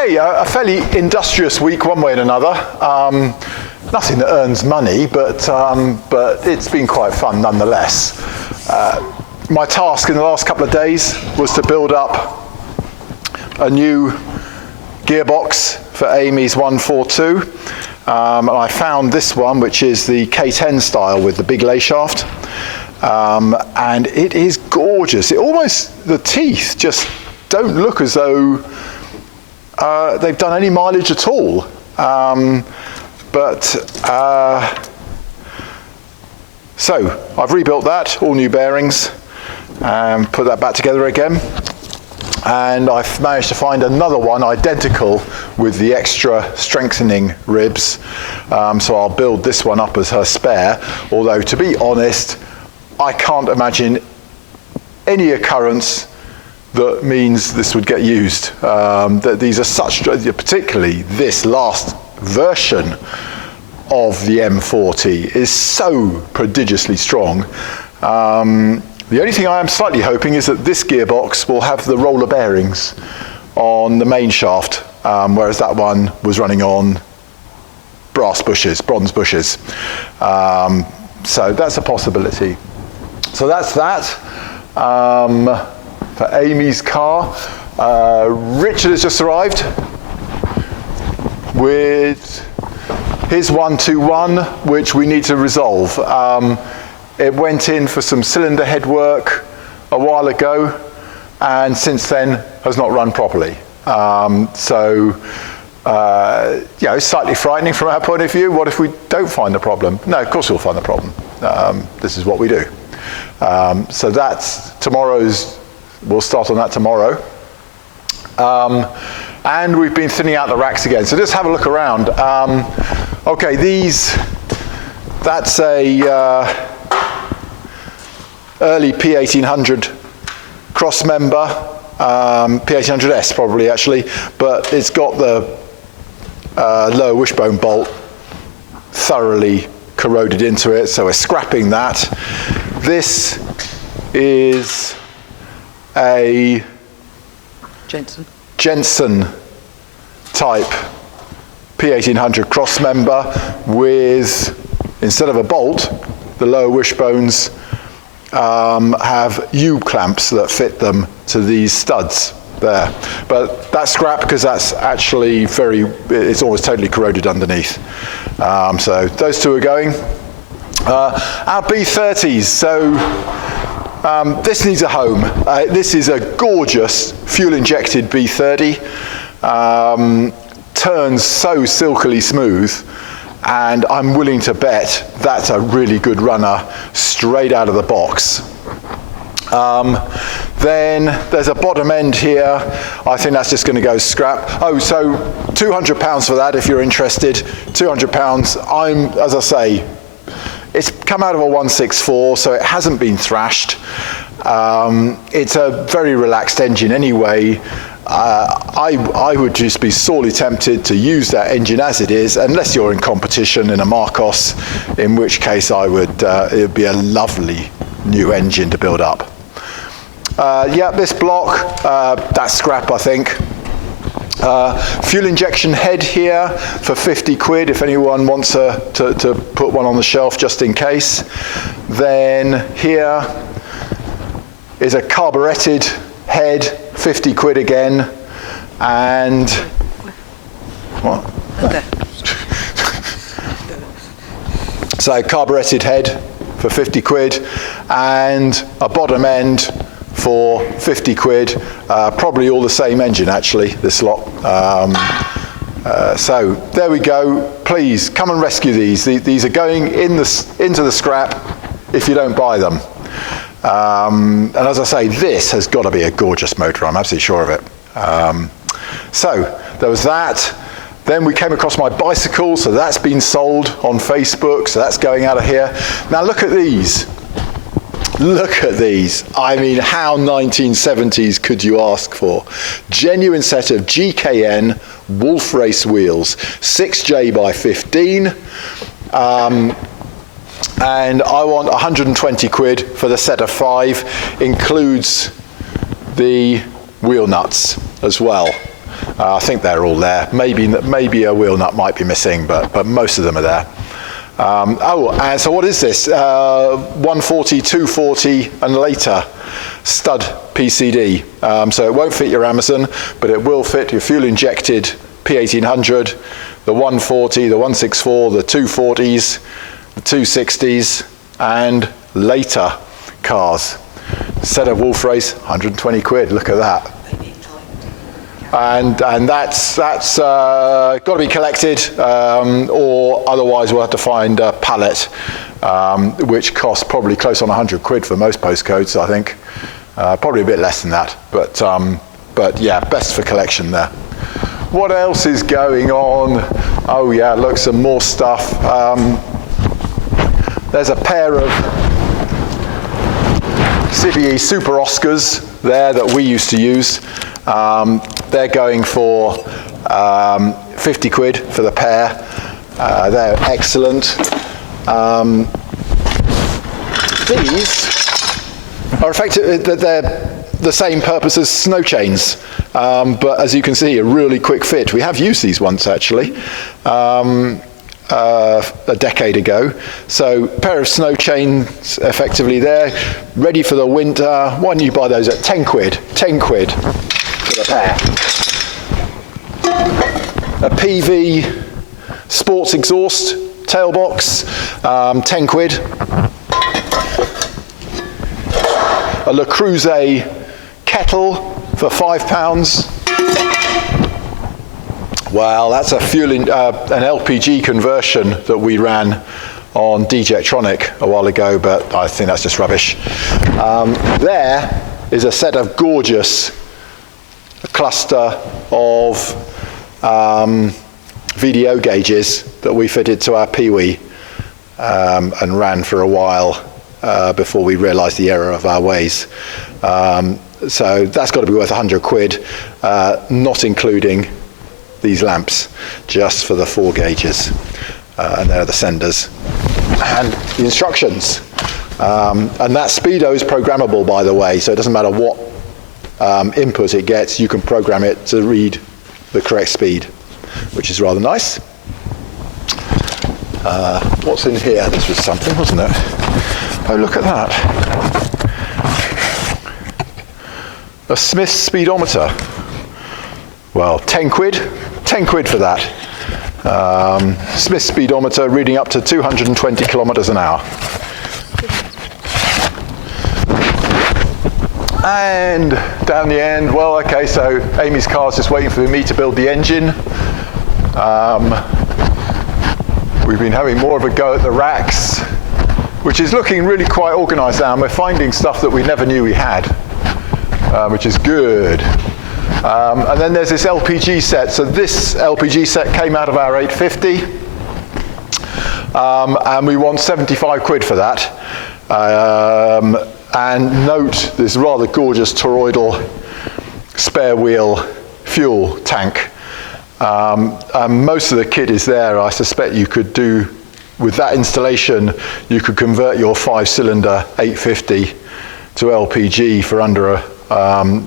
Okay, a fairly industrious week one way and another. Nothing that earns money, but it's been quite fun nonetheless. My task in the last couple of days was to build up a new gearbox for Amy's 142. And I found this one, which is the K10 style with the big lay shaft. And it is gorgeous. It almost, the teeth just don't look as though they've done any mileage at all. So I've rebuilt that, all new bearings, and put that back together again. And I've managed to find another one identical with the extra strengthening ribs. So I'll build this one up as her spare, although to be honest, I can't imagine any occurrence that means this would get used. That these are such, particularly this last version of the M40 is so prodigiously strong. The only thing I am slightly hoping is that this gearbox will have the roller bearings on the main shaft, whereas that one was running on bronze bushes. So that's a possibility. So that's that. For Amy's car. Richard has just arrived with his 121, which we need to resolve. It went in for some cylinder head work a while ago, and since then has not run properly. It's slightly frightening from our point of view. What if we don't find the problem? No, of course we'll find the problem. This is what we do. So that's tomorrow's. We'll start on that tomorrow. And we've been thinning out the racks again. So just have a look around. Okay, that's a early P1800 cross member, P1800S probably actually, but it's got the lower wishbone bolt thoroughly corroded into it, so we're scrapping that. This is a Jensen type P1800 cross member with, instead of a bolt, the lower wishbones have U-clamps that fit them to these studs there. But that's scrap because that's actually it's almost totally corroded underneath. So those two are going. Our B30s, so this needs a home. This is a gorgeous fuel-injected B30. Turns so silkily smooth, and I'm willing to bet that's a really good runner straight out of the box. Then there's a bottom end here. I think that's just going to go scrap. Oh, so £200 for that if you're interested. £200. As I say, it's come out of a 164, so it hasn't been thrashed. It's a very relaxed engine anyway. I would just be sorely tempted to use that engine as it is, unless you're in competition in a Marcos, in which case it would be a lovely new engine to build up. Yeah, this block, that's scrap, I think. Fuel injection head here for 50 quid if anyone wants to put one on the shelf just in case. Then here is a carbureted head, 50 quid again. And what? Okay. So carbureted head for 50 quid and a bottom end for 50 quid, probably all the same engine actually, this lot. So there we go. Please come and rescue these. These are going into the scrap if you don't buy them. And as I say, this has got to be a gorgeous motor. I'm absolutely sure of it. So there was that. Then we came across my bicycle, so that's been sold on Facebook, so that's going out of here. Now look at these. Look at these. I mean, how 1970s could you ask for? Genuine set of GKN Wolfrace wheels, 6J by 15. And I want 120 quid for the set of 5, includes the wheel nuts as well. I think they're all there. Maybe a wheel nut might be missing, but most of them are there. And so what is this? 140, 240 and later stud PCD. So it won't fit your Amazon, but it will fit your fuel injected P1800, the 140, the 164, the 240s, the 260s, and later cars. Set of Wolfrace, 120 quid, look at that. And that's got to be collected, or otherwise we'll have to find a pallet, which costs probably close on 100 quid for most postcodes, I think. Probably a bit less than that, but yeah, best for collection there. What else is going on? Oh yeah, look, some more stuff. There's a pair of CBE Super Oscars there that we used to use. They're going for 50 quid for the pair. They're excellent. These are effectively, they're the same purpose as snow chains, but as you can see, a really quick fit. We have used these once actually, a decade ago. So a pair of snow chains effectively there, ready for the winter. Why don't you buy those at 10 quid? 10 quid for the pair. A PV sports exhaust tail box, 10 quid. A Le Creuset kettle for £5. Well, that's a an LPG conversion that we ran on Djectronic a while ago, but I think that's just rubbish. There is a set of gorgeous cluster of VDO gauges that we fitted to our Pee-wee and ran for a while before we realised the error of our ways. So that's got to be worth 100 quid, not including these lamps, just for the 4 gauges. And there are the senders and the instructions. And that speedo is programmable, by the way, so it doesn't matter what input it gets, you can program it to read the correct speed, which is rather nice. What's in here? This was something, wasn't it? Oh, look at that. A Smith speedometer. Well, 10 quid? 10 quid for that. Smith speedometer reading up to 220 kilometers an hour. And down the end, well, okay, so Amy's car's just waiting for me to build the engine. We've been having more of a go at the racks, which is looking really quite organised now, and we're finding stuff that we never knew we had, which is good. And then there's this LPG set. So this LPG set came out of our 850, and we want 75 quid for that. And note this rather gorgeous toroidal spare wheel fuel tank. And most of the kit is there. I suspect you could do, with that installation, you could convert your 5-cylinder 850 to LPG for under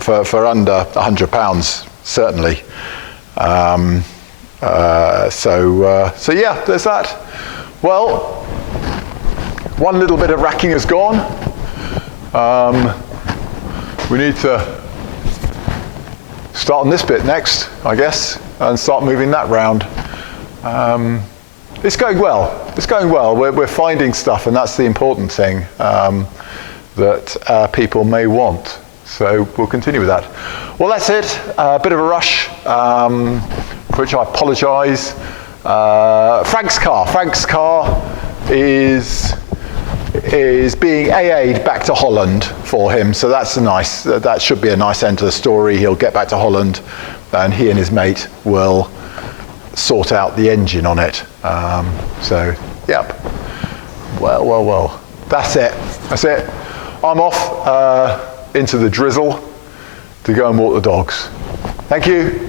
for under £100, certainly. So yeah, there's that. Well, one little bit of racking has gone. We need to start on this bit next, I guess, and start moving that round. It's going well. It's going well. We're finding stuff, and that's the important thing that people may want. So we'll continue with that. Well, that's it. A bit of a rush, for which I apologise. Frank's car is being AA'd back to Holland for him. So that's nice. That should be a nice end to the story. He'll get back to Holland, and he and his mate will sort out the engine on it. So, yep. Well. That's it. I'm off into the drizzle to go and walk the dogs. Thank you.